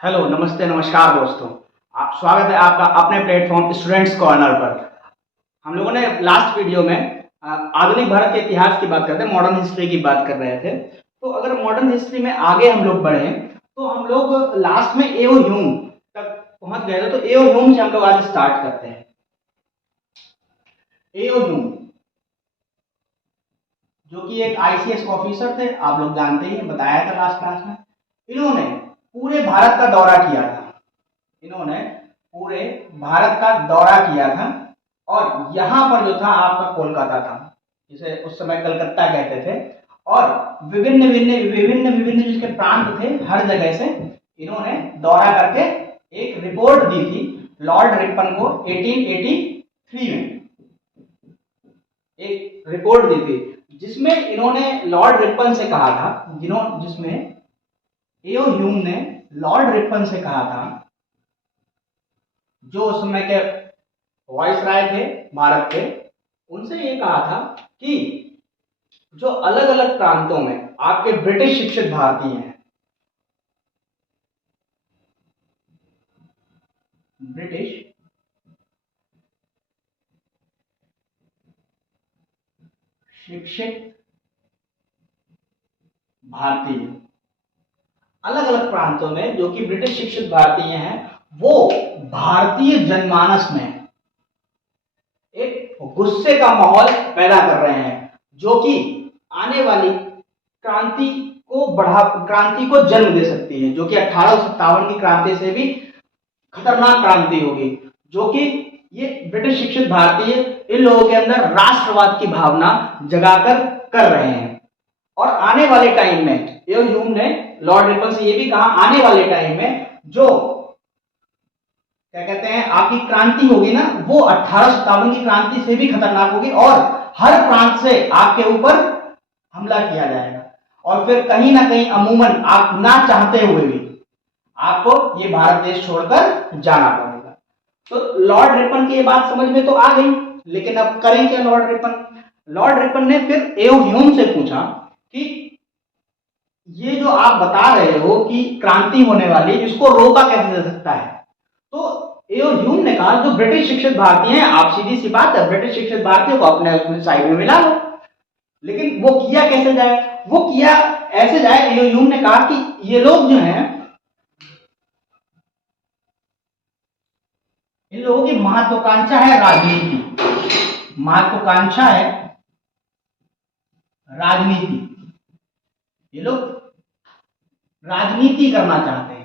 Hello, नमस्ते, नमस्कार दोस्तों। आप स्वागत है आपका अपने प्लेटफॉर्म स्टूडेंट्स कॉर्नर पर। हम लोगों ने लास्ट वीडियो में आधुनिक भारत के इतिहास की बात करते हैं, मॉडर्न हिस्ट्री की बात कर रहे थे। तो अगर मॉडर्न हिस्ट्री में आगे हम लोग बढ़े तो हम लोग लास्ट में एओ ह्यूम तक पहुंच गए थे। तो एओ ह्यूम से हम लोग आज स्टार्ट करते हैं। एओ ह्यूम जो कि एक आईसीएस ऑफिसर थे, आप लोग जानते ही हैं, बताया था लास्ट क्लास में। इन्होंने पूरे भारत का दौरा किया था। इन्होंने पूरे भारत का दौरा किया था और यहाँ पर जो था आपका कोलकाता था, जिसे उस समय कलकत्ता कहते थे। और विभिन्न विभिन्न विभिन्न विभिन्न जिसके प्रांत थे, हर जगह से इन्होंने दौरा करके एक रिपोर्ट दी थी लॉर्ड रिपन को 1883 में। एक रिपोर्ट दी थी जिसमें इन्होंने लॉर्ड रिपन से कहा था, जिसमें एओ ह्यूम ने लॉर्ड रिपन से कहा था, जो उस समय के वाइसराय थे भारत के, उनसे ये कहा था कि जो अलग अलग प्रांतों में आपके ब्रिटिश शिक्षित भारतीय हैं, ब्रिटिश शिक्षित भारतीय, अलग अलग प्रांतों में जो कि ब्रिटिश शिक्षित भारतीय हैं, वो भारतीय जनमानस में एक गुस्से का माहौल पैदा कर रहे हैं, जो कि आने वाली क्रांति को जन्म दे सकती है, जो कि 1857 की क्रांति से भी खतरनाक क्रांति होगी। जो कि ये ब्रिटिश शिक्षित भारतीय इन लोगों के अंदर राष्ट्रवाद की भावना जगाकर कर रहे हैं। और आने वाले टाइम में एओ ह्यूम ने लॉर्ड रिपन से ये भी कहा, आने वाले टाइम में जो क्या कहते हैं आपकी क्रांति होगी ना, वो 1857 की क्रांति से भी खतरनाक होगी और हर प्रांत से आपके ऊपर हमला किया जाएगा। और फिर कहीं ना कहीं अमूमन आप ना चाहते हुए भी आपको ये भारत देश छोड़कर जाना पड़ेगा। तो लॉर्ड रिपन की ये बात समझ में तो आ गई, लेकिन अब करें क्या लॉर्ड रिपन? लॉर्ड रिपन ने फिर एओ ह्यूम से पूछा कि ये जो आप बता रहे हो कि क्रांति होने वाली, इसको रोका कैसे जा सकता है? तो एओ ह्यूम ने कहा, जो ब्रिटिश शिक्षित भारतीय हैं, आप सीधी सी बात है, ब्रिटिश शिक्षित भारतीयों को अपने साइड में मिला लो। लेकिन वो किया कैसे जाए? वो किया ऐसे जाए, एओ ह्यूम ने कहा कि ये लोग जो हैं, इन लोगों की महत्वाकांक्षा है राजनीति, महत्वाकांक्षा है राजनीति। ये लोग राजनीति करना चाहते हैं,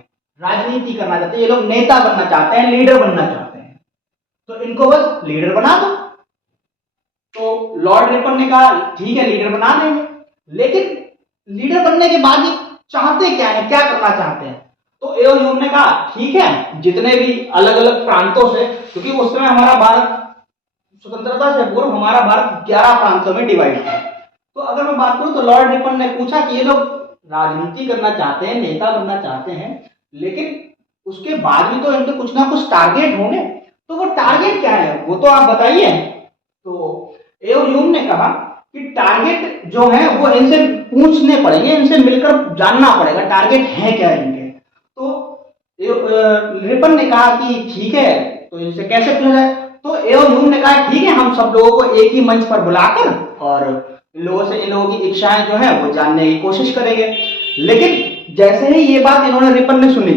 ये लोग नेता बनना चाहते हैं, लीडर बनना चाहते हैं। तो इनको बस लीडर बना दो। तो लॉर्ड रिपन ने कहा ठीक है, लीडर बना देंगे, लेकिन लीडर बनने के बाद ये चाहते क्या है, क्या करना चाहते हैं? तो एओ ह्यूम ने कहा ठीक है, जितने भी अलग अलग प्रांतों से, क्योंकि उस समय हमारा भारत स्वतंत्रता से पूर्व हमारा भारत 11 प्रांतों में डिवाइड था। तो अगर मैं बात करूं तो लॉर्ड रिपन ने पूछा कि ये लोग राजनीति करना चाहते हैं, नेता बनना चाहते हैं, लेकिन उसके बाद भी तो इनके कुछ ना कुछ टारगेट होंगे। तो वो टारगेट क्या है, वो तो आप बताइए। तो एओ ह्यूम ने कहा कि टारगेट जो है वो इनसे पूछने पड़ेंगे, इनसे मिलकर जानना पड़ेगा टारगेट है क्या इनके। तो रिपन ने कहा कि ठीक है, तो इनसे कैसे पूछा जाए? तो एओ ह्यूम ने कहा ठीक है, हम सब लोगों को एक ही मंच पर बुलाकर और इन लोगों की इच्छाएं जो है वो जानने की कोशिश करेंगे। लेकिन जैसे ही ये बात इन्होंने रिपन ने सुनी,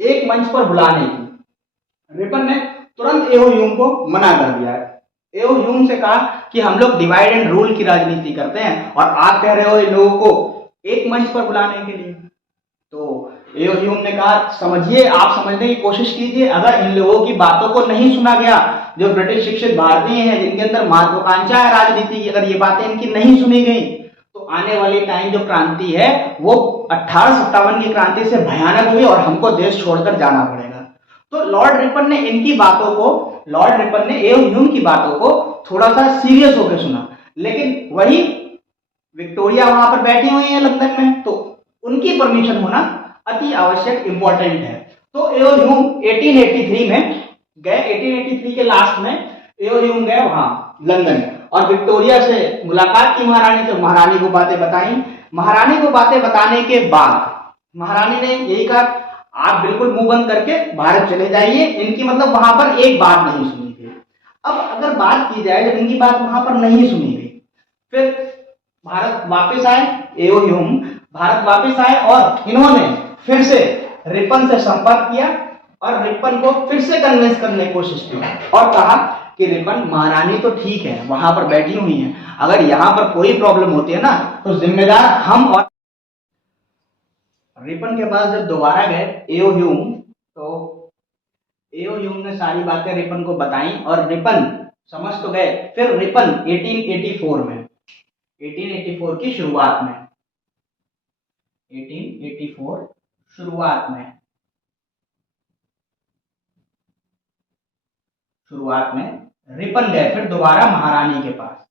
एक मंच पर बुलाने की, रिपन ने तुरंत एओ ह्यूम को मना कर दिया। एओ ह्यूम से कहा कि हम लोग डिवाइड एंड रूल की राजनीति करते हैं और आप कह रहे हो इन लोगों को एक मंच पर बुलाने के लिए। तो एओ ह्यूम ने कहा समझिए, आप समझने की कोशिश कीजिए, अगर इन लोगों की बातों को नहीं सुना गया, जो ब्रिटिश शिक्षित भारतीय हैं, जिनके अंदर महत्वाकांक्षा है राजनीति की, अगर ये बातें इनकी नहीं सुनी गई, तो आने वाली टाइम जो क्रांति है वो 1857 की क्रांति से भयानक हुई और हमको देश छोड़कर जाना पड़ेगा। तो लॉर्ड रिपन ने एओ ह्यूम की बातों को थोड़ा सा सीरियस होकर सुना। लेकिन वही विक्टोरिया वहां पर बैठी हुई है लंदन में, तो उनकी परमिशन होना अति आवश्यक, इंपॉर्टेंट है। तो एओ ह्यूम 1883 में गए, 1883 के लास्ट में एओ ह्यूम गए वहां लंदन और विक्टोरिया से मुलाकात की महारानी से, महारानी को बातें बताई। महारानी को बातें बताने के बाद महारानी ने यही कहा आप बिल्कुल मुंह बंद करके भारत चले जाइए, इनकी मतलब वहां पर एक बात नहीं सुनी गई। अब अगर बात की जाए जब इनकी बात वहां पर नहीं सुनी गई, फिर भारत वापस आए, एओ ह्यूम भारत वापस आए और इन्होंने फिर से रिपन से संपर्क किया और रिपन को फिर से कन्विंस करने की कोशिश की और कहा कि रिपन महारानी तो ठीक है, वहां पर बैठी हुई है, अगर यहां पर कोई प्रॉब्लम होती है ना तो जिम्मेदार हम। और रिपन के पास जब दोबारा गए एओ ह्यूम, तो एओ ह्यूम ने सारी बातें रिपन को बताई और रिपन समझ तो गए। फिर रिपन 1884 में, 1884 की शुरुआत में, 1884 शुरुआत में रिपन गए फिर दोबारा महारानी के पास।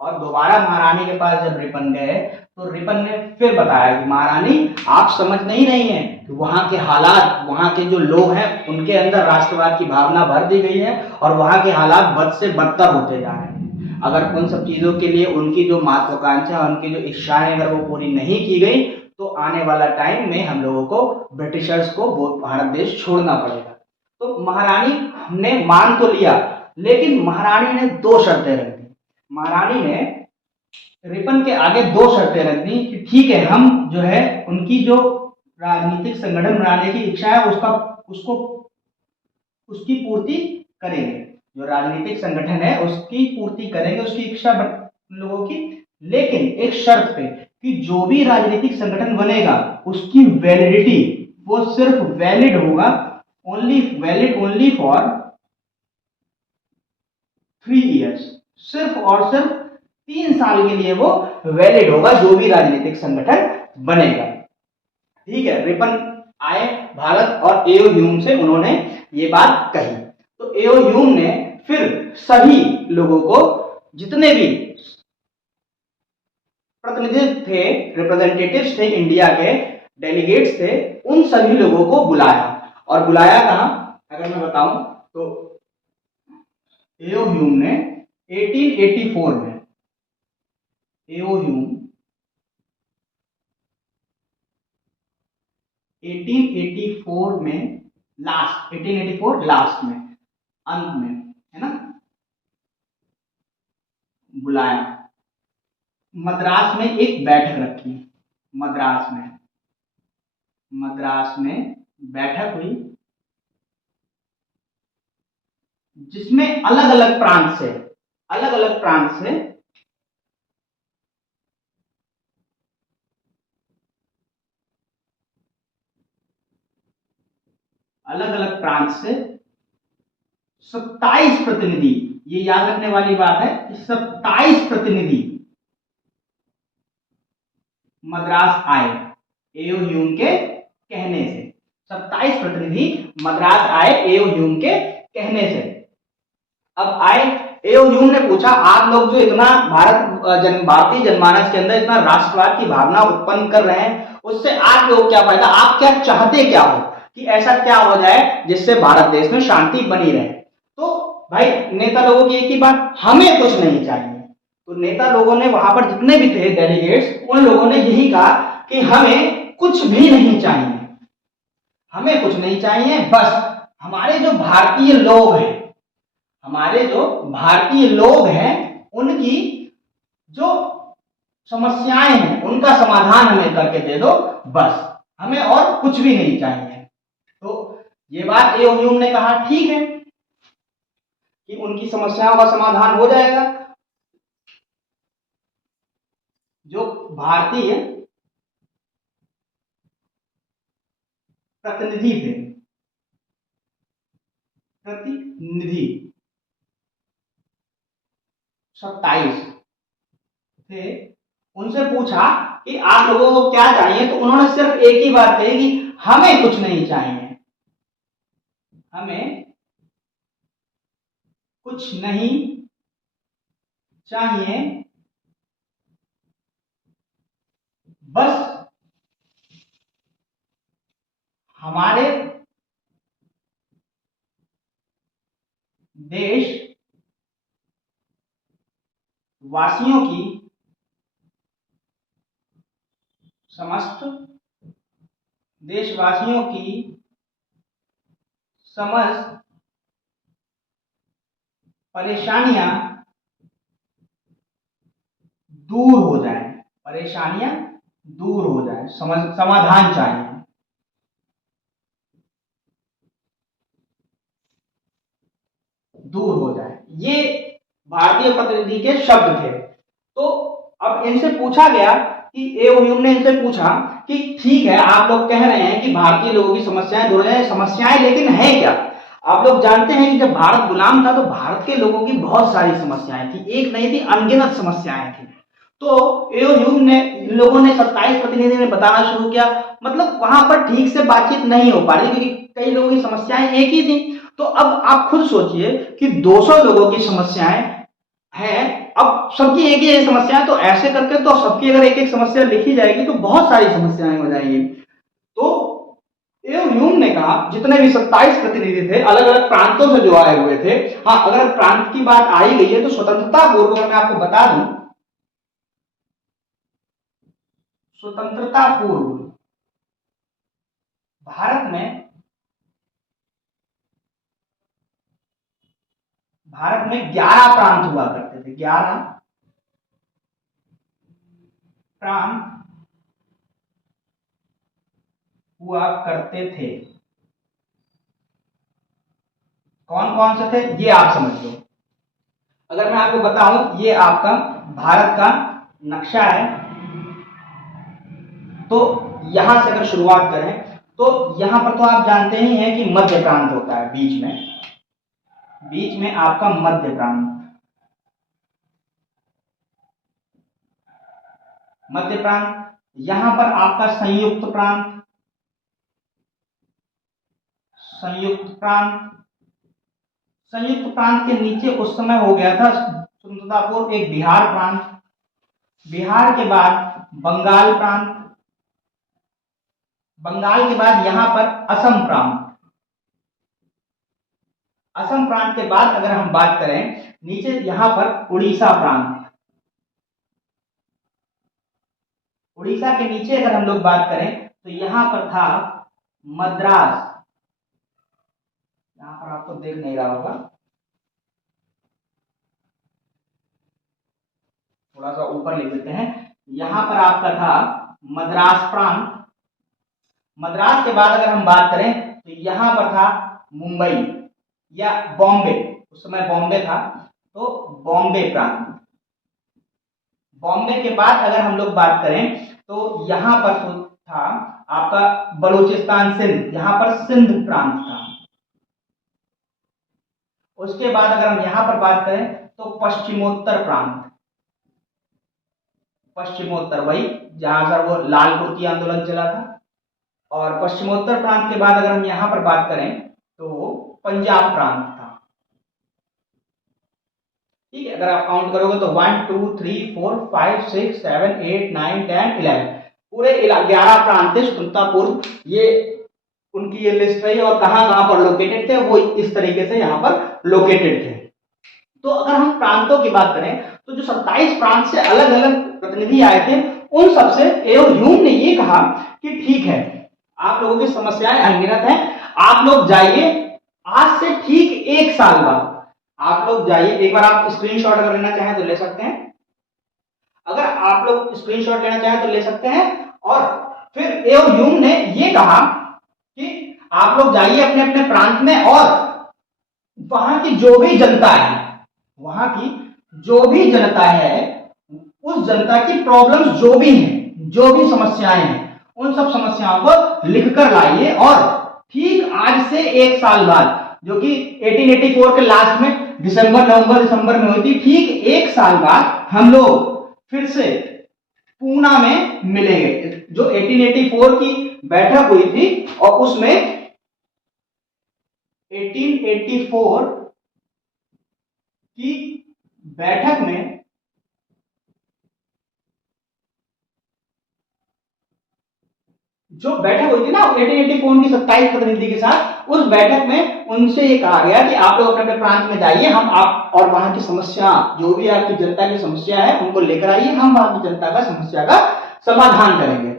और दोबारा महारानी के पास जब रिपन गए तो रिपन ने फिर बताया कि महारानी आप समझ नहीं रही हैं कि वहां के हालात, वहां के जो लोग हैं उनके अंदर राष्ट्रवाद की भावना भर दी गई है और वहां के हालात बद से बदतर होते जा रहे हैं। अगर उन सब चीजों के लिए उनकी जो महत्वाकांक्षा, उनकी जो इच्छाएं अगर वो पूरी नहीं की गई तो आने वाला टाइम में हम लोगों को ब्रिटिशर्स को वो भारत देश छोड़ना पड़ेगा। तो महारानी ने मान तो लिया, लेकिन महारानी ने दो शर्तें रख दी। महारानी ने रिपन के आगे दो शर्तें रख दी कि ठीक है, हम जो है उनकी जो राजनीतिक संगठन बनाने की इच्छा है उसका उसको उसकी पूर्ति करेंगे, जो राजनीतिक संगठन है उसकी पूर्ति करेंगे, उसकी इच्छा लोगों की, लेकिन एक शर्त पे कि जो भी राजनीतिक संगठन बनेगा उसकी वैलिडिटी वो सिर्फ वैलिड होगा, ओनली फॉर 3 इयर्स, सिर्फ और सिर्फ 3 साल के लिए वो वैलिड होगा जो भी राजनीतिक संगठन बनेगा। ठीक है, रिपन आए भारत और एओ ह्यूम से उन्होंने ये बात कही। तो एओ ह्यूम ने फिर सभी लोगों को, जितने भी प्रतिनिधि थे, रिप्रेजेंटेटिव्स थे, इंडिया के डेलीगेट्स थे, उन सभी लोगों को बुलाया। और बुलाया कहां, अगर मैं बताऊं तो एओ ह्यूम ने 1884 में, एओ ह्यूम 1884 में लास्ट, 1884 लास्ट में, अंत में, है ना, बुलाया। मद्रास में एक बैठक रखी, मद्रास में बैठक हुई जिसमें अलग अलग प्रांत से 27 प्रतिनिधि, ये याद रखने वाली बात है कि 27 प्रतिनिधि मद्रास आए एओ ह्यूम के कहने से। 27 प्रतिनिधि मद्रास आए एओ ह्यूम के कहने से। अब आए, एओ ह्यूम ने पूछा आप लोग जो इतना भारतीय जनमानस के अंदर इतना राष्ट्रवाद की भावना उत्पन्न कर रहे हैं, उससे आप लोग क्या फायदा, आप क्या चाहते क्या हो, कि ऐसा क्या हो जाए जिससे भारत देश में शांति बनी रहे। तो भाई नेता लोगों की एक ही बात, हमें कुछ नहीं चाहिए। तो नेता लोगों ने, वहां पर जितने भी थे डेलीगेट्स, उन लोगों ने यही कहा कि हमें कुछ भी नहीं चाहिए, हमें कुछ नहीं चाहिए, बस हमारे जो भारतीय लोग हैं, उनकी जो समस्याएं हैं उनका समाधान हमें करके दे दो, बस हमें और कुछ भी नहीं चाहिए। तो ये बात एओ ह्यूम ने कहा ठीक है कि उनकी समस्याओं का समाधान हो जाएगा। जो भारतीय प्रतिनिधि 27 थे, उनसे पूछा कि आप लोगों को क्या चाहिए, तो उन्होंने सिर्फ एक ही बात कही कि हमें कुछ नहीं चाहिए, हमें कुछ नहीं चाहिए, बस हमारे देश वासियों की समस्त देशवासियों की समस्त परेशानियां दूर हो जाए, परेशानियां दूर हो जाए, समाधान चाहिए। दूर हो जाए, ये भारतीय प्रतिनिधि के शब्द थे। तो अब इनसे पूछा गया कि एओ ने इनसे पूछा कि ठीक है, आप लोग कह रहे हैं कि भारतीय लोगों की समस्याएं दूर हो जाए, समस्याएं लेकिन है क्या? आप लोग जानते हैं कि जब भारत गुलाम था तो भारत के लोगों की बहुत सारी समस्याएं थी, एक नहीं थी, अनगिनत समस्याएं थी। तो एओ ने, इन लोगों ने 27 प्रतिनिधि ने बताना शुरू किया, मतलब वहां पर ठीक से बातचीत नहीं हो पा रही क्योंकि कई लोगों की समस्याएं एक ही थी। तो अब आप खुद सोचिए कि 200 लोगों की समस्याएं हैं, अब सबकी एक ही समस्या, तो ऐसे करके तो सबकी अगर एक एक समस्या लिखी जाएगी तो बहुत सारी समस्याएं हो जाएंगी। तो ह्यूम ने कहा जितने भी 27 प्रतिनिधि थे अलग अलग प्रांतों से जो आए हुए थे, हाँ अगर प्रांत की बात आई गई है तो स्वतंत्रता पूर्व मैं आपको बता दूं, स्वतंत्रता पूर्व भारत में 11 प्रांत हुआ करते थे, 11 प्रांत हुआ करते थे। कौन कौन से थे ये आप समझ लो। अगर मैं आपको बताऊं, ये आपका भारत का नक्शा है, तो यहां से अगर शुरुआत करें तो यहां पर तो आप जानते ही हैं कि मध्य प्रांत होता है, बीच में आपका मध्य प्रांत, मध्य प्रांत, यहां पर आपका संयुक्त प्रांत, संयुक्त प्रांत, संयुक्त प्रांत के नीचे उस समय हो गया था स्वतंत्रता पूर्व एक बिहार प्रांत, बिहार के बाद बंगाल प्रांत, बंगाल के बाद यहां पर असम प्रांत, असम प्रांत के बाद अगर हम बात करें नीचे यहां पर उड़ीसा प्रांत, उड़ीसा के नीचे अगर हम लोग बात करें तो यहां पर था मद्रास, यहां पर आपको देख नहीं रहा होगा, थोड़ा सा ऊपर लिख देते हैं, यहां पर आपका था मद्रास प्रांत। मद्रास के बाद अगर हम बात करें तो यहां पर था मुंबई या बॉम्बे, उस समय बॉम्बे था, तो बॉम्बे प्रांत। बॉम्बे के बाद अगर हम लोग बात करें तो यहां पर था आपका बलूचिस्तान सिंध, यहां पर सिंध प्रांत था। उसके बाद अगर हम यहां पर बात करें तो पश्चिमोत्तर प्रांत, पश्चिमोत्तर वही जहां पर वो लाल कुर्ती आंदोलन चला था। और पश्चिमोत्तर प्रांत के बाद अगर हम यहां पर बात करें तो पंजाब प्रांत था। ठीक है, अगर आप काउंट करोगे तो 1 2 3 4 5 6 7 8 9 10 11 पूरे 11 प्रांत थे स्वतंत्रता पूर्व। ये उनकी ये लिस्ट रही और कहां कहां पर लोकेटेड थे वो इस तरीके से यहां पर लोकेटेड थे। तो अगर हम प्रांतों की बात करें तो जो 27 प्रांत से अलग अलग प्रतिनिधि आए थे उन सबसे ह्यूम ने ये कहा कि ठीक है, आप लोगों की समस्याएं अनगिनत हैं, आप लोग जाइए, आज से ठीक 1 साल बाद आप लोग जाइए, एक बार आप स्क्रीनशॉट अगर लेना चाहें तो ले सकते हैं, अगर आप लोग स्क्रीनशॉट लेना चाहें तो ले सकते हैं। और फिर ह्यूम ने ये कहा कि आप लोग जाइए अपने अपने प्रांत में और वहां की जो भी जनता है, वहां की जो भी जनता है, उस जनता की प्रॉब्लम्स जो भी हैं, जो भी समस्याएं हैं, उन सब समस्याओं को लिखकर लाइए और ठीक आज से 1 साल बाद, जो कि 1884 के लास्ट में दिसंबर नवंबर दिसंबर में हुई थी, ठीक 1 साल बाद हम लोग फिर से पूना में मिलेंगे। जो 1884 की बैठक हुई थी और उसमें 1884 की बैठक में जो बैठक हुई थी ना 1884 की 27 प्रतिनिधि के साथ, उस बैठक में उनसे ये कहा गया कि आप लोग अपने अपने प्रांत में जाइए, हम आप और वहां की समस्या जो भी आपकी जनता की समस्या है उनको लेकर आइए, हम वहां की जनता का समस्या का समाधान करेंगे।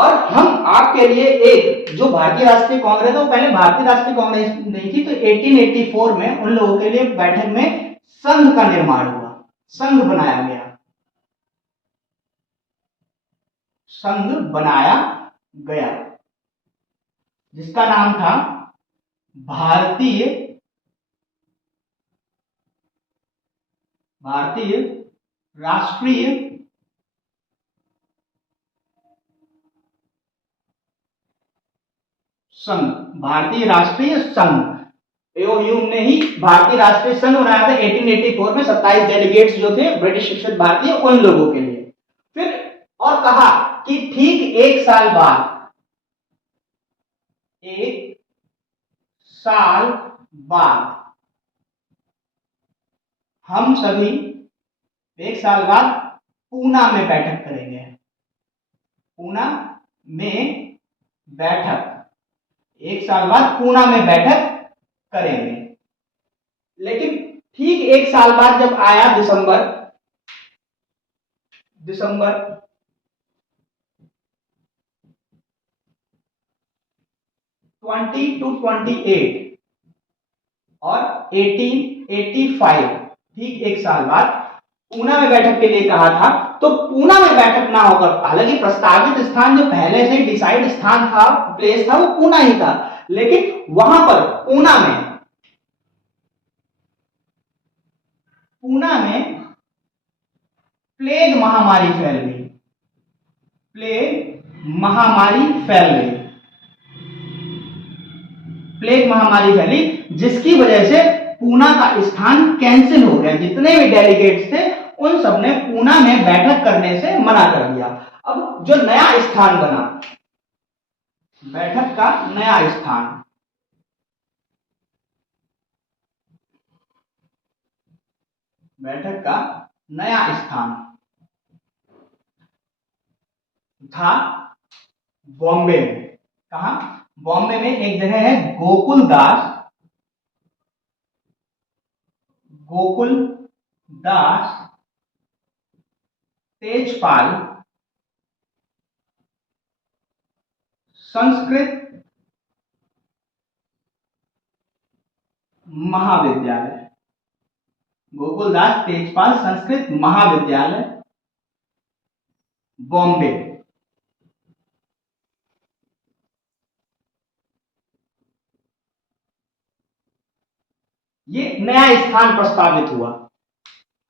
और हम आपके लिए एक जो भारतीय राष्ट्रीय कांग्रेस है, वो पहले भारतीय राष्ट्रीय कांग्रेस नहीं थी, तो 1884 में उन लोगों के लिए बैठक में संघ का निर्माण हुआ, संघ बनाया गया, संघ बनाया गया जिसका नाम था भारतीय राष्ट्रीय संघ, भारतीय राष्ट्रीय संघ। एओयू ने ही भारतीय राष्ट्रीय संघ बनाया था 1884 में, 27 डेलीगेट्स जो थे ब्रिटिश शिक्षित भारतीय, उन लोगों के लिए। फिर और कहा कि ठीक एक साल बाद हम सभी एक साल बाद पूना में बैठक करेंगे, पूना में बैठक, एक साल बाद पूना में बैठक करेंगे। लेकिन ठीक एक साल बाद जब आया दिसंबर 20 to 28 और 1885, ठीक एक साल बाद पूना में बैठक के लिए कहा था। तो पूना में बैठक ना होकर, हालांकि प्रस्तावित स्थान जो पहले से डिसाइड स्थान था, प्लेस था, वो पूना ही था, लेकिन वहां पर पूना में प्लेग महामारी फैल गई, प्लेग महामारी फैली, जिसकी वजह से पूना का स्थान कैंसिल हो गया। जितने भी डेलीगेट्स थे उन सब ने पूना में बैठक करने से मना कर दिया। अब जो नया स्थान बना, बैठक का नया स्थान, बैठक का नया स्थान था बॉम्बे में। कहा? बॉम्बे में एक जगह है गोकुलदास तेजपाल संस्कृत महाविद्यालय, गोकुलदास तेजपाल संस्कृत महाविद्यालय, बॉम्बे। ये नया स्थान प्रस्तावित हुआ।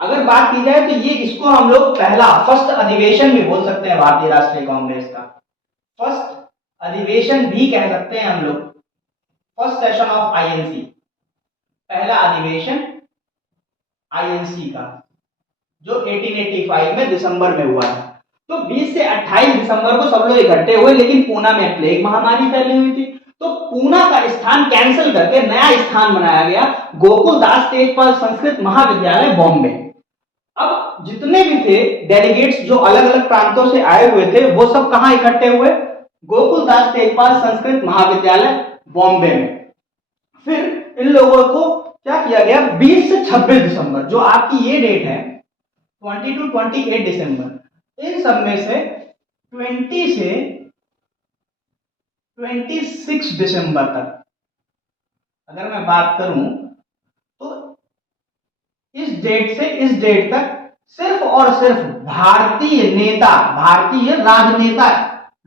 अगर बात की जाए तो ये, इसको हम लोग फर्स्ट अधिवेशन भी बोल सकते हैं भारतीय राष्ट्रीय कांग्रेस का, फर्स्ट अधिवेशन भी कह सकते हैं हम लोग, फर्स्ट सेशन ऑफ आईएनसी, पहला अधिवेशन आईएनसी का, जो 1885 में दिसंबर में हुआ है। तो 20 से 28 दिसंबर को सब लोग इकट्ठे हुए, लेकिन पूना में प्लेग महामारी फैली हुई थी, तो पूना का स्थान कैंसिल करके नया स्थान बनाया गया, गोकुलदास तेजपाल संस्कृत महाविद्यालय, बॉम्बे। अब जितने भी थे डेलीगेट्स जो अलग अलग प्रांतों से आए हुए थे, वो सब कहां इकट्ठे हुए? गोकुलदास तेजपाल संस्कृत महाविद्यालय, बॉम्बे में। फिर इन लोगों को क्या किया गया? 20 से 26 दिसंबर, जो आपकी ये डेट है 20 to 28 दिसंबर, इन सब में से 20 से 26 दिसंबर तक अगर मैं बात करूं तो इस डेट से इस डेट तक सिर्फ और सिर्फ भारतीय राजनेता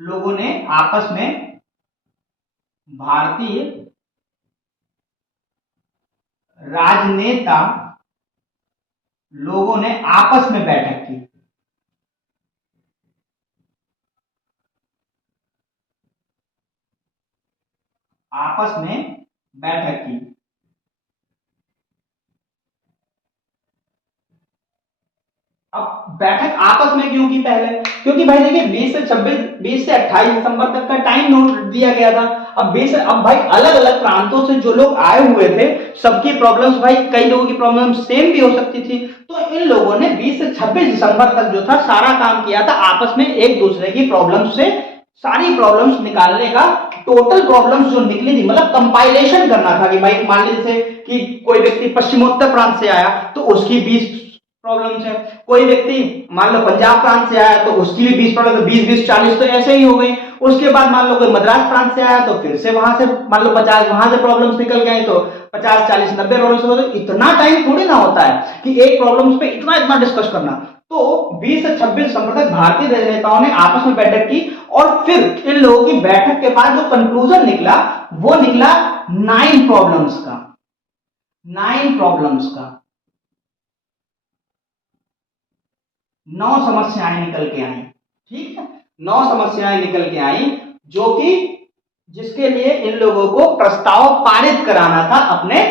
लोगों ने आपस में, भारतीय राजनेता लोगों ने आपस में बैठक की। आपस में बैठक की। अब बैठक आपस में क्यों की पहले? क्योंकि भाई देखिए 20 से 28 दिसंबर तक का टाइम नोट दिया गया था। अब भाई अलग अलग प्रांतों से जो लोग आए हुए थे, सबकी प्रॉब्लम्स, भाई कई लोगों की प्रॉब्लम्स सेम भी हो सकती थी, तो इन लोगों ने 20 से 26 दिसंबर तक जो था सारा काम किया था, आपस में एक दूसरे की प्रॉब्लम्स से सारी प्रॉब्लम्स निकालने का। टोटल प्रॉब्लम्स जो निकली थी, मतलब कंपाइलेशन करना था कि भाई मान लीजिए कि कोई व्यक्ति पश्चिमोत्तर प्रांत से आया तो उसकी 20 प्रॉब्लम्स है, कोई व्यक्ति मान लो पंजाब प्रांत से आया तो उसकी भी 20 प्रॉब्लम, 20 20 40 तो ऐसे ही हो गई। उसके बाद मान लो कोई मद्रास प्रांत से आया तो फिर से वहां से मान लो 50 वहां से प्रॉब्लम्स निकल गए तो 50 40 90 प्रॉब्लम्स हो, तो इतना टाइम थोड़ी ना होता है कि एक प्रॉब्लम्स पे इतना इतना डिस्कस करना। तो 20 से 26 दिसंबर तक भारतीय राजनेताओं ने आपस में बैठक की और फिर इन लोगों की बैठक के बाद जो कंक्लूजन निकला वो निकला 9 प्रॉब्लम्स का। 9 प्रॉब्लम्स का 9 समस्याएं निकल के आई। ठीक है, 9 समस्याएं निकल के आई जो कि जिसके लिए इन लोगों को प्रस्ताव पारित कराना था अपने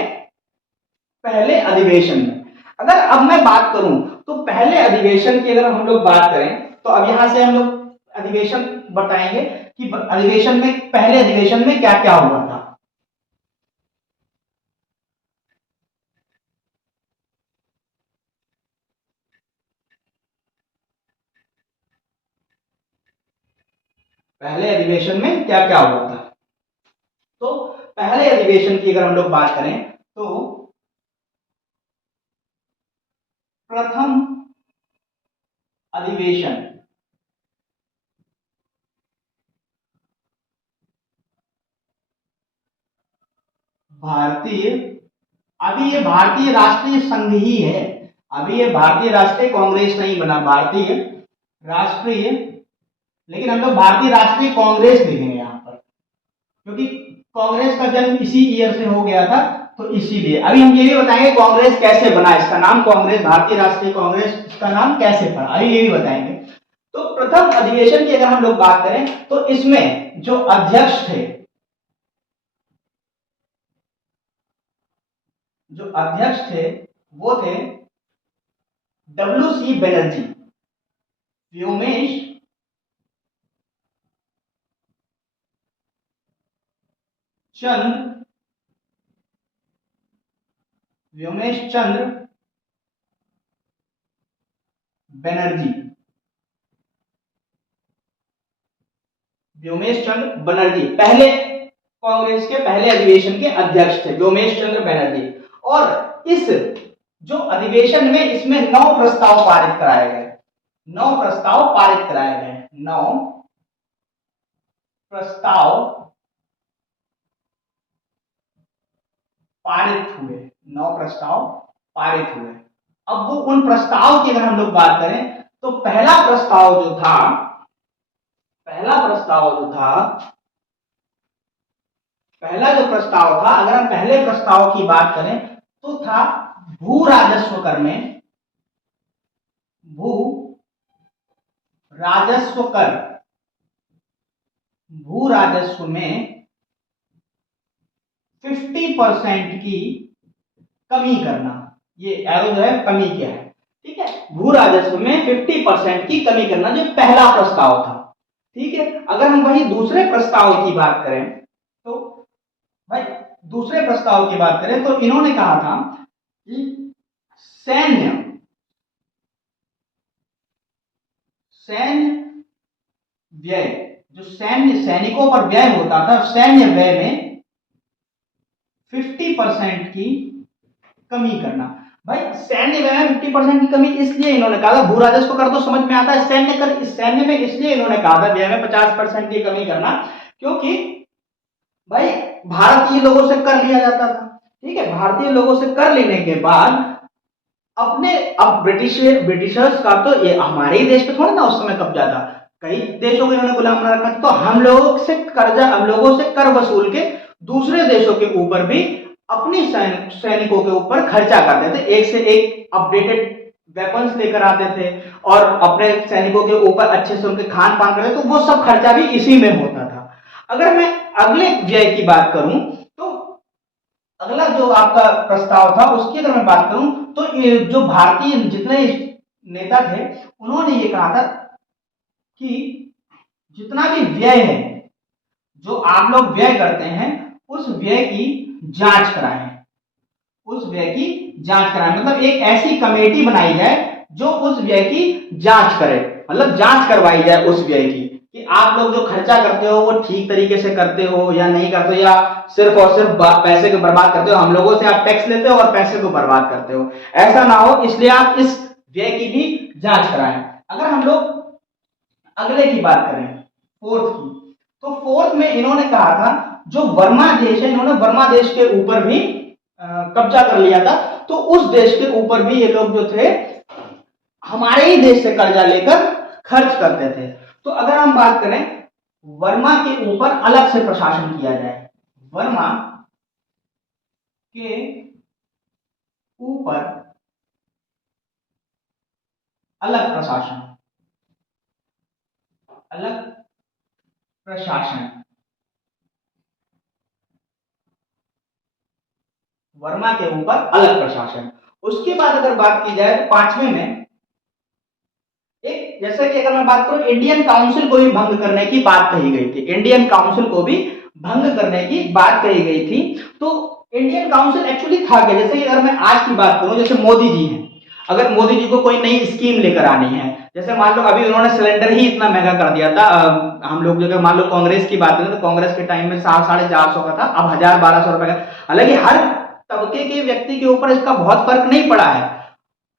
पहले अधिवेशन में। अगर अब मैं बात करूं तो पहले अधिवेशन की अगर हम लोग बात करें तो अब यहां से हम लोग अधिवेशन बताएंगे कि अधिवेशन में पहले अधिवेशन में क्या क्या हुआ था। पहले अधिवेशन में क्या क्या हुआ था। तो पहले अधिवेशन की अगर हम लोग बात करें तो प्रथम अधिवेशन भारतीय, अभी ये भारतीय राष्ट्रीय संघ ही है, अभी ये भारतीय राष्ट्रीय कांग्रेस नहीं बना, भारतीय राष्ट्रीय, लेकिन हम लोग भारतीय राष्ट्रीय कांग्रेस लिखेंगे यहां पर क्योंकि कांग्रेस का जन्म इसी ईयर से हो गया था, तो इसीलिए अभी हम ये भी बताएंगे कांग्रेस कैसे बना, इसका नाम कांग्रेस, भारतीय राष्ट्रीय कांग्रेस, इसका नाम कैसे पड़ा, अभी ये भी बताएंगे। तो प्रथम अधिवेशन की अगर हम लोग बात करें तो इसमें जो अध्यक्ष थे, जो अध्यक्ष थे वो थे WC बनर्जी, व्योमेश चंद्र, व्योमेश चंद्र बनर्जी, व्योमेश चंद्र बनर्जी पहले कांग्रेस के पहले अधिवेशन के अध्यक्ष थे, व्योमेश चंद्र बनर्जी। और इस जो अधिवेशन में इसमें 9 प्रस्ताव पारित कराए गए, 9 प्रस्ताव पारित कराए गए, 9 प्रस्ताव पारित हुए, 9 प्रस्ताव पारित हुए। अब वो उन प्रस्ताव की अगर हम लोग बात करें तो पहला प्रस्ताव जो था, पहला प्रस्ताव जो था, पहला जो प्रस्ताव था, अगर हम पहले प्रस्ताव की बात करें तो था भू राजस्व कर में, भू राजस्व कर, भू राजस्व में 50% की कमी करना। ये एरो जो है कमी क्या है, ठीक है, भू राजस्व में 50% की कमी करना, जो पहला प्रस्ताव था। ठीक है, अगर हम वही दूसरे प्रस्ताव की बात करें तो भाई दूसरे प्रस्ताव की बात करें तो इन्होंने कहा था कि सैन्य व्यय, जो सैनिकों पर व्यय होता था, सैन्य व्यय में 50% की कमी करना। भाई सैन्य व्यय में 50% की कमी इसलिए इन्होंने कहा था, भू राजस्व कर तो समझ में आता है, सैन्य कर, सैन्य में इसलिए इन्होंने कहा था व्यय में 50% की कमी करना क्योंकि भाई भारतीय लोगों से कर लिया जाता था। ठीक है, भारतीय लोगों से कर लेने के बाद अपने, अब ब्रिटिशर्स का तो ये हमारे ही देश पे थोड़ा ना उस समय कब्जा था, कई देशों को इन्होंने गुलाम बना रखा था, तो हम लोगों से कर्जा, हम लोगों से कर वसूल के दूसरे देशों के ऊपर भी अपनी सैनिकों के ऊपर खर्चा करते थे, एक से एक अपडेटेड वेपन्स लेकर आते थे और अपने सैनिकों के ऊपर अच्छे से उनके खान पान करते, तो वो सब खर्चा भी इसी में होता था। अगर मैं अगले व्यय की बात करूं तो अगला जो आपका प्रस्ताव था उसकी अगर मैं बात करूं तो जो भारतीय जितने नेता थे उन्होंने ये कहा था कि जितना भी व्यय है, जो आप लोग व्यय करते हैं, उस व्यय की जांच कराएं, उस व्यय की जांच कराएं, मतलब एक ऐसी कमेटी बनाई जाए जो उस व्यय की जांच करे, मतलब जांच करवाई जाए उस व्यय की कि आप लोग जो खर्चा करते हो वो ठीक तरीके से करते हो या नहीं करते हो, या सिर्फ और सिर्फ पैसे को बर्बाद करते हो, हम लोगों से आप टैक्स लेते हो और पैसे को बर्बाद करते हो, ऐसा ना हो, इसलिए आप इस व्यय की भी जांच कराएं। अगर हम लोग अगले की बात करें, फोर्थ की, तो फोर्थ में इन्होंने कहा था जो वर्मा देश है, इन्होंने वर्मा देश के ऊपर भी कब्जा कर लिया था, तो उस देश के ऊपर भी ये लोग जो थे हमारे ही देश से कर्जा लेकर खर्च करते थे। तो अगर हम बात करें वर्मा के ऊपर अलग से प्रशासन किया जाए, वर्मा के ऊपर अलग प्रशासन, अलग प्रशासन, वर्मा के ऊपर अलग प्रशासन। उसके बाद अगर बात की जाए तो पांचवें में एक, जैसे कि अगर मैं बात करूं इंडियन काउंसिल को भी भंग करने की बात कही गई थी, इंडियन काउंसिल को भी भंग करने की बात कही गई थी। तो इंडियन काउंसिल एक्चुअली था क्या, जैसे कि अगर मैं आज की बात करूं, जैसे मोदी जी हैं, अगर मोदी जी को कोई नई स्कीम लेकर आनी है, जैसे मान लो अभी उन्होंने सिलेंडर ही इतना महंगा कर दिया था, हम लोग जो मान लो कांग्रेस की बात करें तो कांग्रेस के टाइम में 450 का था, अब 1000-1200 रुपए का। हालांकि हर तबके के व्यक्ति के ऊपर इसका बहुत फर्क नहीं पड़ा है,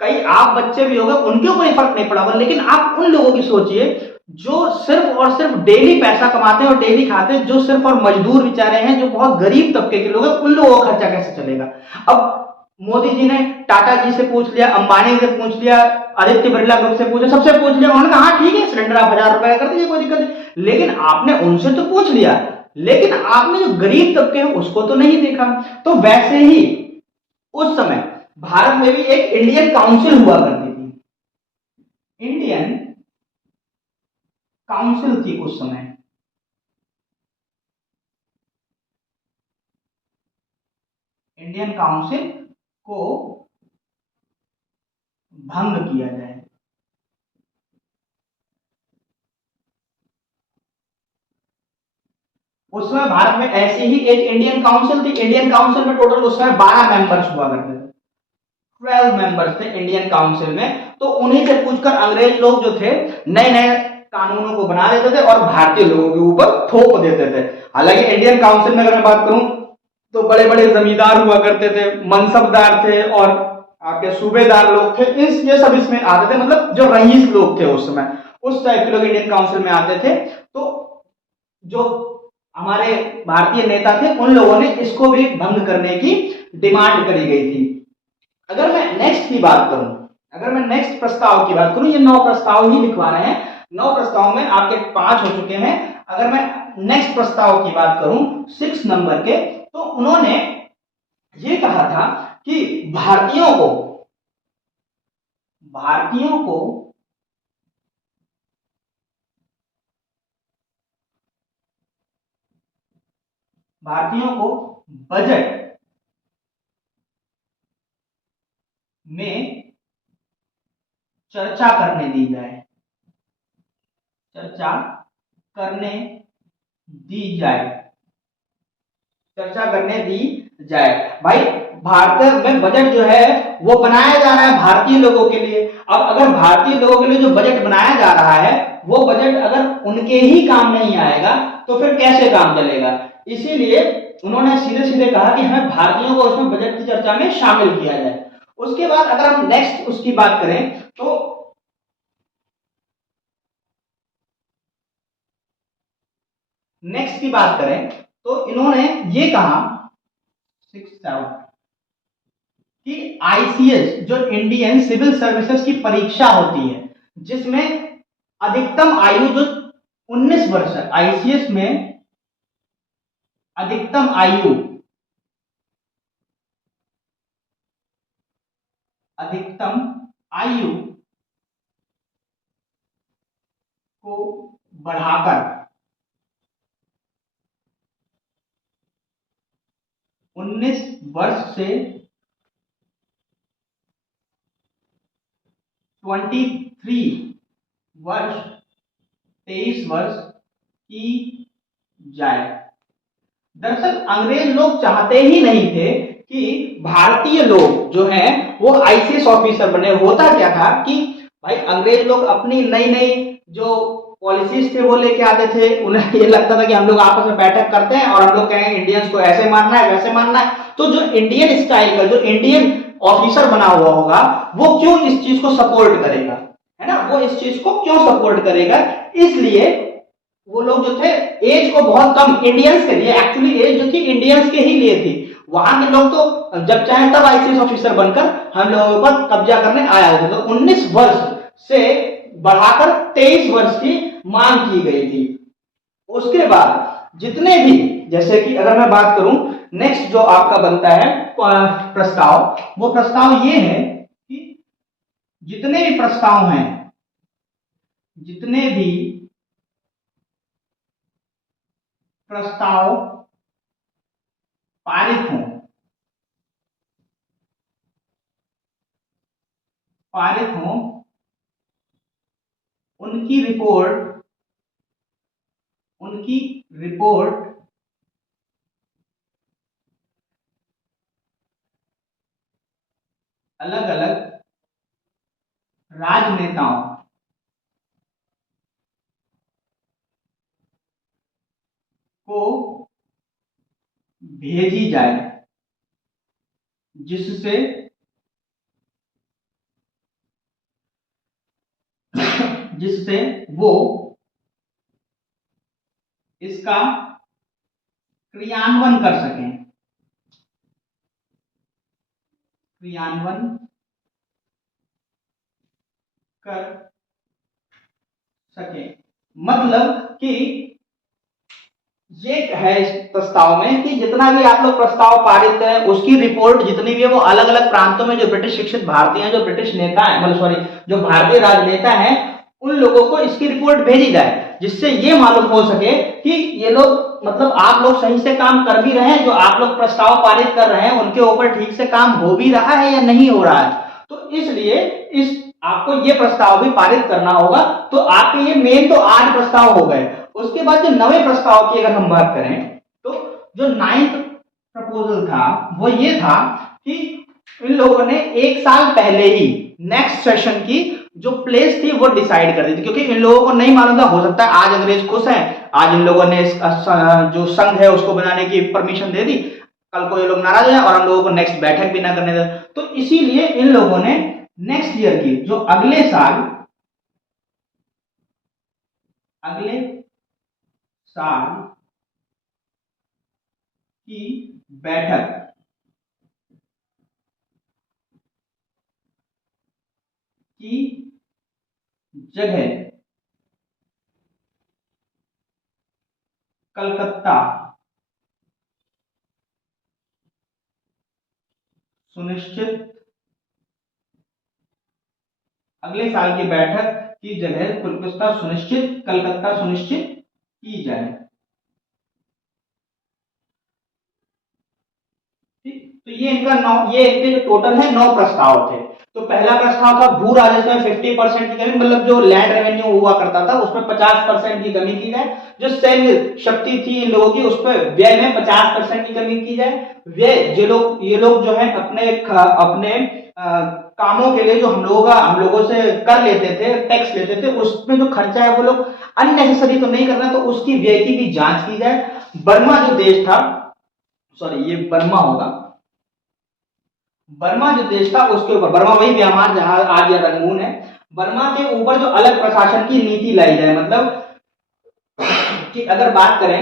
कई आप बच्चे भी होंगे उनके ऊपर फर्क नहीं पड़ा होगा, लेकिन आप उन लोगों की सोचिए जो सिर्फ और सिर्फ डेली पैसा कमाते हैं और डेली खाते हैं, जो सिर्फ और मजदूर बेचारे हैं, जो बहुत गरीब तबके के लोग हैं, उन लोगों का खर्चा कैसे चलेगा। अब मोदी जी ने टाटा जी से पूछ लिया, अंबानी से पूछ लिया, आदित्य बिरला ग्रुप से पूछा, सबसे पूछ लिया, उन्होंने कहा हाँ ठीक है सिलेंडर आप 1000 रुपए का कर दीजिए, कोई दिक्कत नहीं। लेकिन आपने उनसे तो पूछ लिया, लेकिन आपने जो गरीब तबके हैं उसको तो नहीं देखा। तो वैसे ही उस समय भारत में भी एक इंडियन काउंसिल हुआ करती थी, इंडियन काउंसिल थी उस समय। इंडियन काउंसिल को भंग किया जाए, उस समय भारत में ऐसी ही एक इंडियन काउंसिल थी। इंडियन काउंसिल में टोटल उस समय 12 मेंबर्स हुआ करते थे, 12 मेंबर्स थे इंडियन काउंसिल में। तो उन्हीं से पूछकर अंग्रेज लोग जो थे नए नए कानूनों को बना देते थे और भारतीय लोगों के ऊपर थोप देते थे। हालांकि इंडियन काउंसिल में अगर मैं बात करूं तो बड़े बड़े जमींदार हुआ करते थे, मनसबदार थे और आपके सूबेदार लोग थे, ये सब इसमें आते थे, मतलब जो रईस लोग थे उस समय, उस टाइप के लोग इंडियन काउंसिल में आते थे। तो जो हमारे भारतीय नेता थे उन लोगों ने इसको भी भंग करने की डिमांड करी गई थी। अगर मैं नेक्स्ट की बात करूं, अगर मैं नेक्स्ट प्रस्ताव की बात करूं, ये 9 प्रस्ताव ही लिखवा रहे हैं, 9 प्रस्ताव में आपके 5 हो चुके हैं। अगर मैं नेक्स्ट प्रस्ताव की बात करूं 6 नंबर के, तो उन्होंने ये कहा था कि भारतीयों को बजट में चर्चा करने दी जाए, चर्चा करने दी जाए। भाई भारत में बजट जो है वो बनाया जा रहा है भारतीय लोगों के लिए। अब अगर भारतीय लोगों के लिए जो बजट बनाया जा रहा है वो बजट अगर उनके ही काम नहीं आएगा तो फिर कैसे काम चलेगा। इसीलिए उन्होंने सीधे सीधे कहा कि हमें भारतीयों को उसमें बजट की चर्चा में शामिल किया जाए। उसके बाद अगर हम नेक्स्ट उसकी बात करें तो नेक्स्ट की बात करें तो इन्होंने ये कहा 6-7 कि आईसीएस जो इंडियन सिविल सर्विसेज की परीक्षा होती है जिसमें अधिकतम आयु जो 19 वर्ष है, आईसीएस में अधिकतम आयु को बढ़ाकर 19 वर्ष से 23 वर्ष 23 वर्ष की जाए। दरअसल अंग्रेज लोग चाहते ही नहीं थे कि भारतीय लोग जो हैं वो आईसीएस ऑफिसर बने। होता क्या था कि भाई अंग्रेज लोग अपनी नई नई जो पॉलिसीज थे वो लेके आते थे, उन्हें ये लगता था कि हम लोग आपस में बैठक करते हैं और हम लोग कहेंगे इंडियंस को ऐसे मानना है वैसे मानना है। तो जो इंडियन स्टाइल का जो इंडियन ऑफिसर बना हुआ होगा वो क्यों इस चीज को सपोर्ट करेगा, है ना, वो इस चीज को क्यों सपोर्ट करेगा। इसलिए वो लोग जो थे एज को बहुत कम, इंडियंस के लिए एक्चुअली एज जो थी इंडियंस के ही लिए थी। वहां के लोग तो जब चाहे तब आईसीएस ऑफिसर बनकर हम लोगों पर कब्जा करने आया थे। तो 19 वर्ष से बढ़ाकर 23 वर्ष की मांग की गई थी। उसके बाद जितने भी, जैसे कि अगर मैं बात करूं, नेक्स्ट जो आपका बनता है प्रस्ताव, वो प्रस्ताव ये है कि जितने भी प्रस्ताव हैं, जितने भी प्रस्ताव पारित हों, उनकी रिपोर्ट अलग अलग राजनेताओं को भेजी जाए, जिससे वो इसका क्रियान्वयन कर सकें, मतलब कि ये है इस प्रस्ताव में कि जितना भी आप लोग प्रस्ताव पारित करें उसकी रिपोर्ट जितनी भी है वो अलग अलग प्रांतों में जो ब्रिटिश शिक्षित भारतीय हैं, जो ब्रिटिश नेता हैं, मतलब सॉरी जो भारतीय राजनेता हैं, उन लोगों को इसकी रिपोर्ट भेजी जाए, जिससे ये मालूम हो सके कि ये लोग, मतलब आप लोग सही से काम कर भी रहे हैं, जो आप लोग प्रस्ताव पारित कर रहे हैं उनके ऊपर ठीक से काम हो भी रहा है या नहीं हो रहा है। तो इसलिए इस आपको ये प्रस्ताव भी पारित करना होगा। तो आपके ये मेन तो 8 प्रस्ताव हो गए। उसके बाद जो नवे प्रस्ताव की अगर हम बात करें, तो जो 9th प्रपोजल था वो ये था कि इन लोगों ने 1 साल पहले ही नेक्स्ट सेशन की जो प्लेस थी वो डिसाइड कर दी थी, क्योंकि इन लोगों को नहीं मालूम था, हो सकता है आज अंग्रेज खुश हैं, आज इन लोगों ने जो संघ है उसको बनाने की परमिशन दे दी, कल को ये लोग नाराज हो जाए और हम लोगों को नेक्स्ट बैठक भी ना करने दे। तो इसीलिए इन लोगों ने नेक्स्ट ईयर की, जो अगले साल की बैठक की जगह कलकत्ता सुनिश्चित, अगले साल की बैठक की जगह कलकत्ता सुनिश्चित की जाए। तो ये इनके जो टोटल है 9 प्रस्ताव थे। तो पहला प्रस्ताव था भू राजस्व में 50% की कमी, मतलब जो लैंड रेवेन्यू हुआ करता था उसमें 50% की कमी की जाए। जो सैन्य शक्ति थी इन लोगों की उस पर व्यय में 50% की कमी की जाए। व्यय ये लोग जो है अपने कामों के लिए जो हम लोगों से कर लेते थे, टैक्स लेते थे, उसमें जो खर्चा है वो लोग अननेसेसरी तो नहीं करना, तो उसकी व्यय की भी जांच की जाए। बर्मा जो देश था, सॉरी ये बर्मा होगा, बर्मा जो देश था उसके ऊपर, बर्मा वही म्यांमार जहां आज या रंगून है, बर्मा के ऊपर जो अलग प्रशासन की नीति लाई जाए। मतलब कि अगर बात करें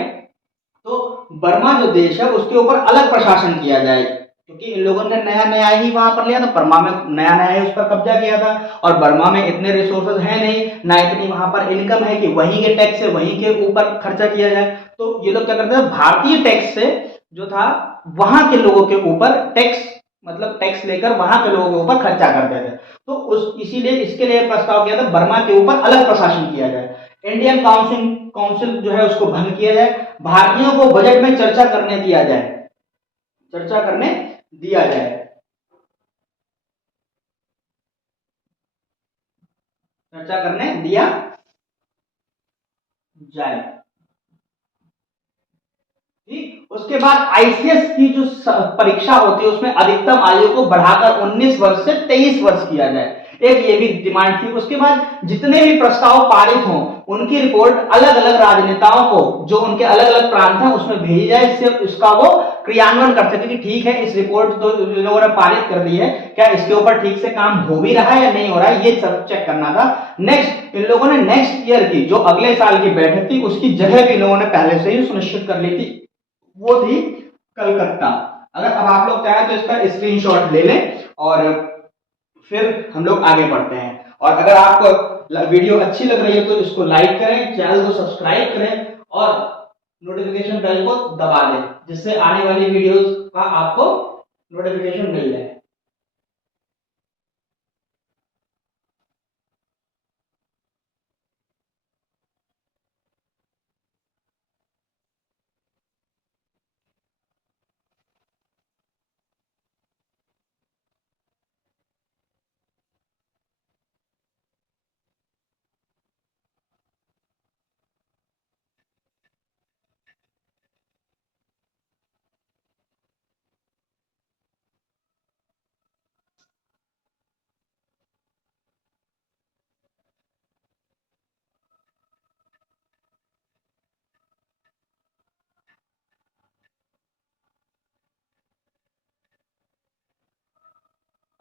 तो बर्मा जो देश है उसके ऊपर अलग प्रशासन किया जाए, क्योंकि इन लोगों ने नया नया ही वहां पर लिया था, बर्मा में नया नया ही उस पर कब्जा किया था, और बर्मा में इतने रिसोर्सेज है नहीं, ना इतनी वहां पर इनकम है कि वहीं के टैक्स से वहीं के ऊपर खर्चा किया जाए। तो ये लोग क्या करते हैं, भारतीय टैक्स से जो था वहां के लोगों के ऊपर टैक्स लेकर वहां के लोगों के ऊपर खर्चा करते थे। तो इसीलिए इसके लिए प्रस्ताव किया था बर्मा के ऊपर अलग प्रशासन किया जाए। इंडियन काउंसिल जो है उसको भंग किया जाए। भारतीयों को बजट में चर्चा करने दिया जाए। ठीक, उसके बाद आईसीएस की जो परीक्षा होती है उसमें अधिकतम आयु को बढ़ाकर 19 वर्ष से 23 वर्ष किया जाए। एक ये भी डिमांड थी। उसके बाद जितने भी प्रस्ताव पारित हों उनकी रिपोर्ट अलग अलग राजनेताओं को, जो उनके अलग अलग प्रांत हैं, उसमें भेजी जाए, इससे उसका वो क्रियान्वयन कर सके कि ठीक है इस रिपोर्ट तो लोगों ने पारित कर दी है, क्या इसके ऊपर ठीक से काम हो भी रहा है या नहीं हो रहा है, ये सब चेक करना था। नेक्स्ट इन लोगों ने नेक्स्ट ईयर की जो अगले साल की बैठक थी उसकी जगह भी इन लोगों ने पहले से ही सुनिश्चित कर ली थी, वो थी कलकत्ता। अगर अब आप लोग चाहें तो इसका स्क्रीनशॉट ले लें और फिर हम लोग आगे बढ़ते हैं। और अगर आपको वीडियो अच्छी लग रही है तो इसको लाइक करें, चैनल को सब्सक्राइब करें और नोटिफिकेशन बेल को दबा दें, जिससे आने वाली वीडियोस का आपको नोटिफिकेशन मिल जाए।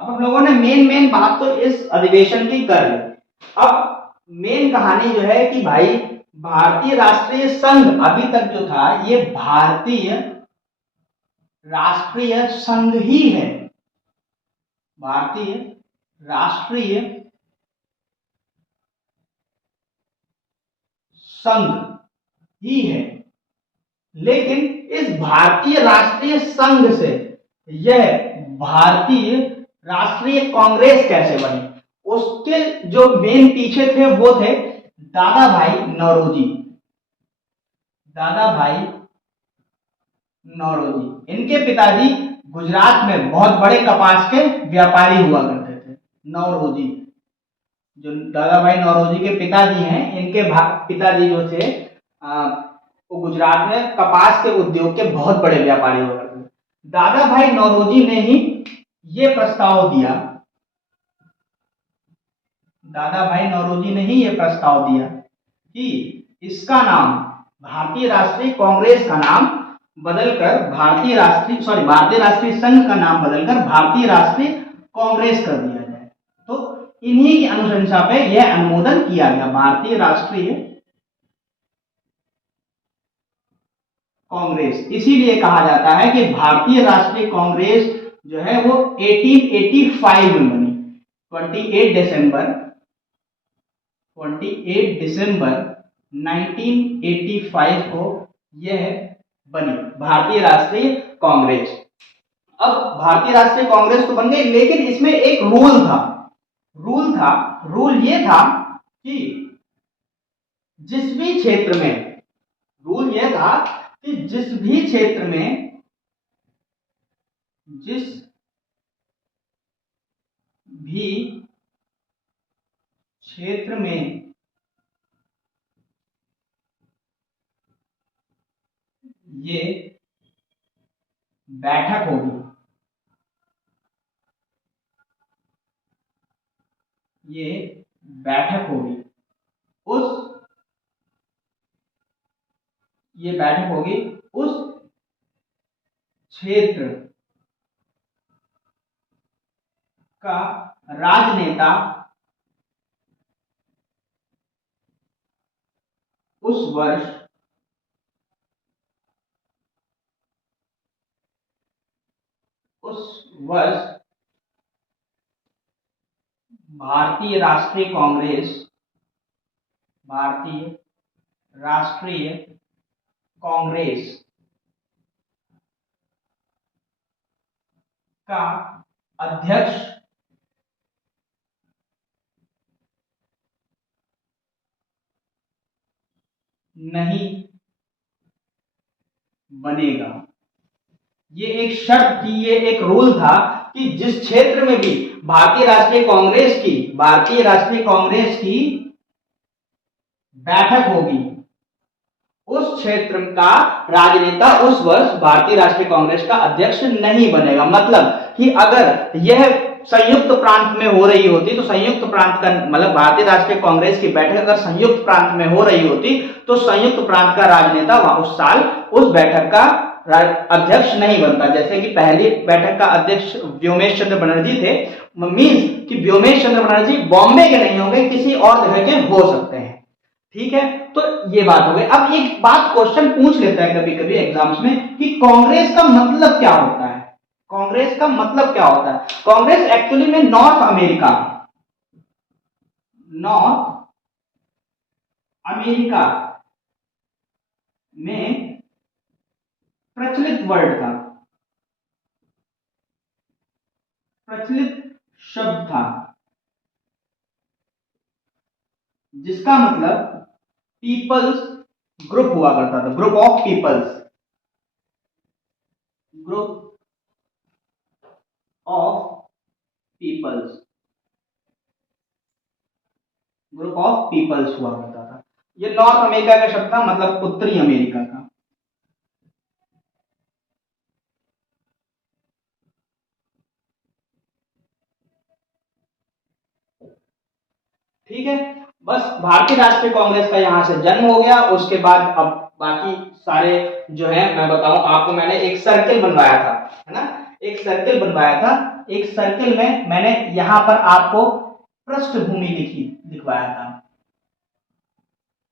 अब हम लोगों ने मेन मेन बात तो इस अधिवेशन की कर ली। अब मेन कहानी जो है कि भाई भारतीय राष्ट्रीय संघ अभी तक जो था ये भारतीय राष्ट्रीय संघ ही है, भारतीय राष्ट्रीय संघ ही है। लेकिन इस भारतीय राष्ट्रीय संघ से यह भारतीय राष्ट्रीय कांग्रेस कैसे बनी, उसके जो मेन पीछे थे वो थे दादा भाई नौरोजी। दादा भाई नौरोजी, इनके पिताजी गुजरात में बहुत बड़े कपास के व्यापारी हुआ करते थे। नौरोजी, जो दादा भाई नौरोजी के पिताजी हैं, इनके पिताजी जो थे वो गुजरात में कपास के उद्योग के बहुत बड़े व्यापारी हुआ करते थे। दादा भाई नौरोजी ने ही ये प्रस्ताव दिया, दादा भाई नौरोजी ने ही ये प्रस्ताव दिया कि इसका नाम, भारतीय राष्ट्रीय कांग्रेस का नाम बदलकर भारतीय राष्ट्रीय संघ का नाम बदलकर भारतीय राष्ट्रीय कांग्रेस कर दिया जाए। तो इन्हीं की अनुशंसा पे यह अनुमोदन किया गया, भारतीय राष्ट्रीय कांग्रेस। इसीलिए कहा जाता है कि भारतीय राष्ट्रीय कांग्रेस जो है वो 1885 में बनी। 28 दिसंबर 1985 को यह बनी भारतीय राष्ट्रीय कांग्रेस। अब भारतीय राष्ट्रीय कांग्रेस तो बन गई, लेकिन इसमें एक रूल ये था कि जिस भी क्षेत्र में, रूल यह था कि जिस भी क्षेत्र में ये बैठक होगी, उस क्षेत्र का राजनेता उस वर्ष भारतीय राष्ट्रीय कांग्रेस का अध्यक्ष नहीं बनेगा। ये एक शर्त थी, ये एक रूल था कि जिस क्षेत्र में भी भारतीय राष्ट्रीय कांग्रेस की बैठक होगी उस क्षेत्र का राजनेता उस वर्ष भारतीय राष्ट्रीय कांग्रेस का अध्यक्ष नहीं बनेगा। मतलब कि अगर यह संयुक्त प्रांत में हो रही होती, तो संयुक्त प्रांत का मतलब भारतीय राष्ट्रीय कांग्रेस की बैठक अगर संयुक्त प्रांत में हो रही होती तो संयुक्त प्रांत का राजनेता उस साल उस बैठक का अध्यक्ष नहीं बनता। जैसे कि पहली बैठक का अध्यक्ष व्योमेश चंद्र बनर्जी थे, मींस कि व्योमेश चंद्र बनर्जी बॉम्बे के नहीं होंगे, किसी और जगह के हो सकते हैं। ठीक है, तो ये बात हो गई। अब एक बात क्वेश्चन पूछ लेता है कभी कभी एग्जाम्स में कि कांग्रेस का मतलब क्या होता है। कांग्रेस का मतलब क्या होता है? कांग्रेस एक्चुअली में नॉर्थ अमेरिका में प्रचलित वर्ड था, प्रचलित शब्द था, जिसका मतलब पीपल्स ग्रुप हुआ करता था, group of peoples, group of peoples, group of peoples हुआ करता था। ये नॉर्थ अमेरिका का शब्द था, मतलब उत्तरी अमेरिका का। ठीक है, बस भारतीय राष्ट्रीय कांग्रेस का यहां से जन्म हो गया। उसके बाद अब बाकी सारे जो है मैं बताऊं आपको, मैंने एक सर्कल बनवाया था, है ना, एक सर्कल बनवाया था। एक सर्कल में मैंने यहां पर आपको पृष्ठभूमि लिखवाया था।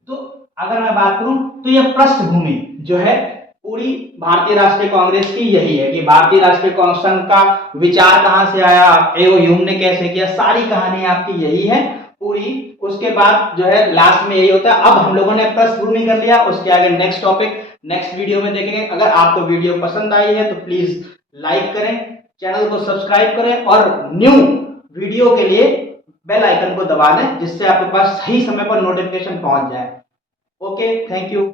तो अगर मैं बात करूं तो यह पृष्ठभूमि जो है पूरी भारतीय राष्ट्रीय कांग्रेस की यही है कि भारतीय राष्ट्रीय कांग्रेस का विचार कहां से आया, एओ ह्यूम ने कैसे किया, सारी कहानी आपकी यही है पूरी। उसके बाद जो है लास्ट में यही होता है। अब हम लोगों ने पृष्ठभूमि कर लिया, उसके आगे नेक्स्ट टॉपिक नेक्स्ट वीडियो में देखेंगे। अगर आपको वीडियो पसंद आई है तो प्लीज लाइक करें, चैनल को सब्सक्राइब करें और न्यू वीडियो के लिए बेल आइकन को दबा दें, जिससे आपके पास सही समय पर नोटिफिकेशन पहुंच जाए। Okay, thank you.